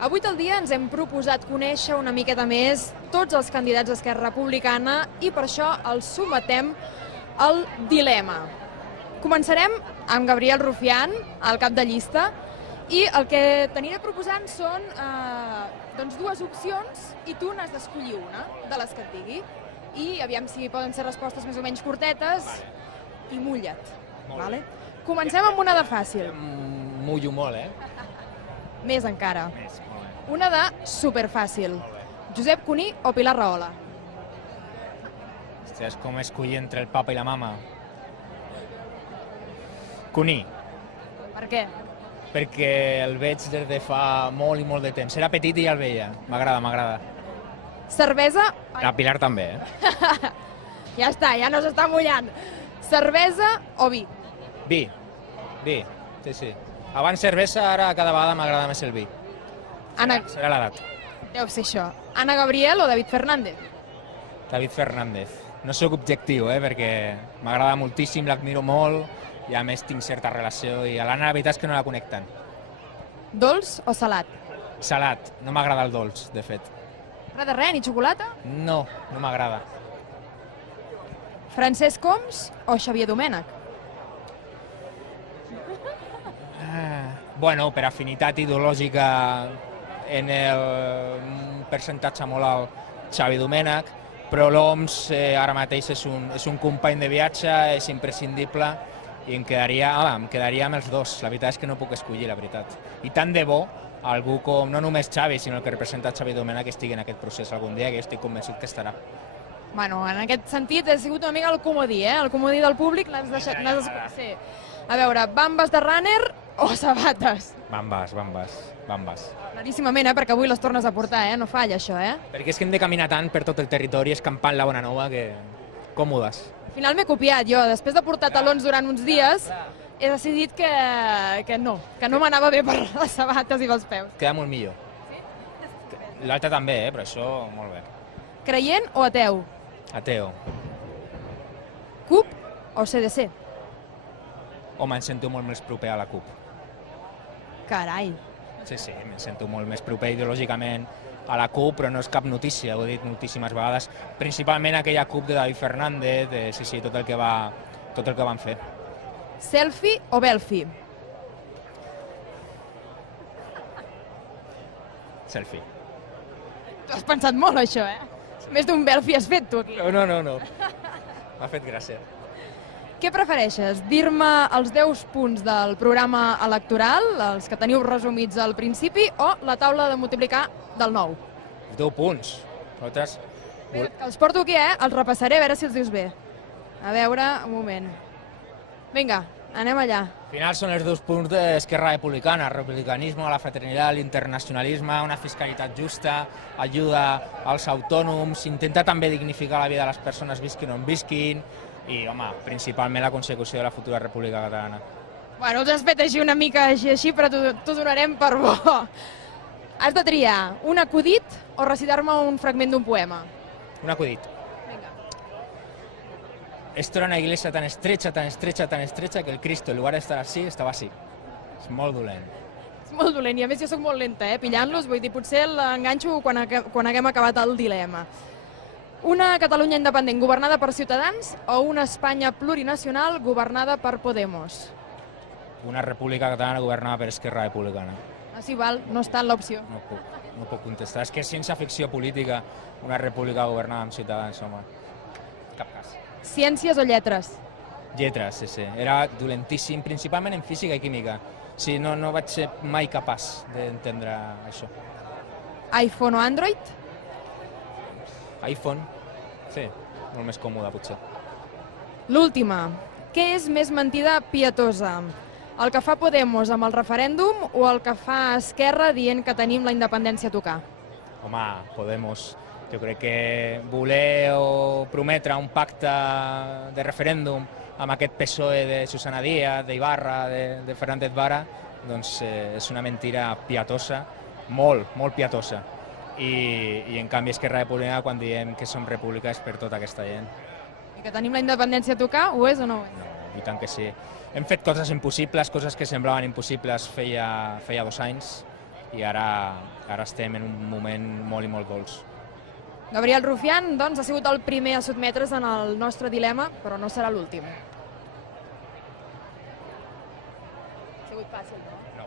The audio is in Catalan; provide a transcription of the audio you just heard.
Avui al dia ens hem proposat conèixer una miqueta més tots els candidats d'Esquerra Republicana i per això els sometem al dilema. Començarem amb Gabriel Rufián, el cap de llista, i el que t'aniré proposant són dues opcions i tu n'has d'escollir una de les que et digui. I aviam si poden ser respostes més o menys curtetes i mulla't. Vale? Comencem amb una de fàcil. Mullo molt, Més encara. Més, molt bé. Una de superfàcil. Josep Cuní o Pilar Rahola? Hòstia, és com escollir entre el papa i la mama. Cuní, Per què? perquè el veig des de fa molt i molt de temps. Era petit i ja el veia. M'agrada, m'agrada. Cervesa... La Pilar també, Ja està, ja no s'està mullant. Cervesa o vi? Vi, sí. Abans cervesa, ara cada vegada m'agrada més el vi. Anna... Serà l'edat. Deu ser això. Anna Gabriel o David Fernández? David Fernández. No sóc objectiu, perquè m'agrada moltíssim, l'admiro molt, i a més tinc certa relació, i a l'Anna la veritat és que no la conec tant. Dolç o salat? Salat, no m'agrada el dolç, de fet. Res de res, ni xocolata? No m'agrada. Francesc Homs o Xavier Domènech? Bueno, per afinitat ideològica en el percentatge molt alt Xavi Domènech, però l'Homs ara mateix és un company de viatge, és imprescindible i em quedaria amb els dos. La veritat és que no puc escollir, la veritat. I tant de bo algú com, no només Xavi, sinó el que representa Xavi Domènech estigui en aquest procés algun dia, que jo estic convençut que estarà. Bueno, en aquest sentit ha sigut una mica el comodí, el comodí del públic l'has deixat... Sí. A veure, bambes de runner o sabates? Bambes. Claríssimament, perquè avui les tornes a portar, no falla això, Perquè és que hem de caminar tant per tot el territori escampant la bona nova que... còmodes. Al final m'he copiat jo, després de portar talons durant uns dies, he decidit que no m'anava bé per les sabates i pels peus. Queda molt millor. L'altre també, però això molt bé. Creient o ateu? Ateo. CUP o CDC? Home, em sento molt més proper a la CUP. Carai. Sí, em sento molt més proper ideològicament a la CUP, però no és cap notícia, ho he dit moltíssimes vegades, principalment aquella CUP de David Fernández, tot el que van fer. Selfie o Belfi? Selfie. Tu has pensat molt, això, Més d'un Belfi has fet, tu, aquí. No. M'ha fet gràcia. Què prefereixes? Dir-me els 10 punts del programa electoral, els que teniu resumits al principi, o la taula de multiplicar del 9? 10 punts. Nosaltres... Els porto aquí, els repassaré, a veure si els dius bé. A veure, un moment. Vinga, anem allà. Al final són els 2 punts d'Esquerra Republicana, el republicanisme, la fraternitat, l'internacionalisme, una fiscalitat justa, ajuda als autònoms, intenta també dignificar la vida de les persones visquin on visquin, i, home, principalment la consecució de la futura República Catalana. Bueno, us has fet així una mica així, però t'ho donarem per bo. Has de triar un acudit o recitar-me un fragment d'un poema. Un acudit. Vinga. Esto era una iglesia tan estrecha, que el Cristo, en lugar de estar así, estava así. És molt dolent. És molt dolent, i a més jo soc molt lenta, pillant-los, vull dir, potser l'enganxo quan haguem acabat el dilema. Una Catalunya independent governada per Ciutadans o una Espanya plurinacional governada per Podemos? Una república catalana governada per Esquerra Republicana. Així val, no està en l'opció. No puc contestar. És que és ciència ficció política, una república governada amb Ciutadans, home. Cap cas. Ciències o lletres? Lletres, sí. Era dolentíssim, principalment en física i química. Sí, no vaig ser mai capaç d'entendre això. iPhone o Android? iPhone, sí, molt més còmode potser. L'última. Què és més mentida pietosa? El que fa Podemos amb el referèndum o el que fa Esquerra dient que tenim la independència a tocar? Home, Podemos. Jo crec que voler o prometre un pacte de referèndum amb aquest PSOE de Susana Díaz, d'Ibarra, de Fernández Vara, doncs és una mentira pietosa, molt pietosa. I en canvi Esquerra Republicana, quan diem que som república, és per tota aquesta gent. I que tenim la independència a tocar, ho és o no ho és? No, i tant que sí. Hem fet coses impossibles, coses que semblaven impossibles feia 2 anys, i ara estem en un moment molt i molt dolç. Gabriel Rufián, doncs, ha sigut el primer a sotmetre's en el nostre dilema, però no serà l'últim. Ha sigut fàcil, no? No.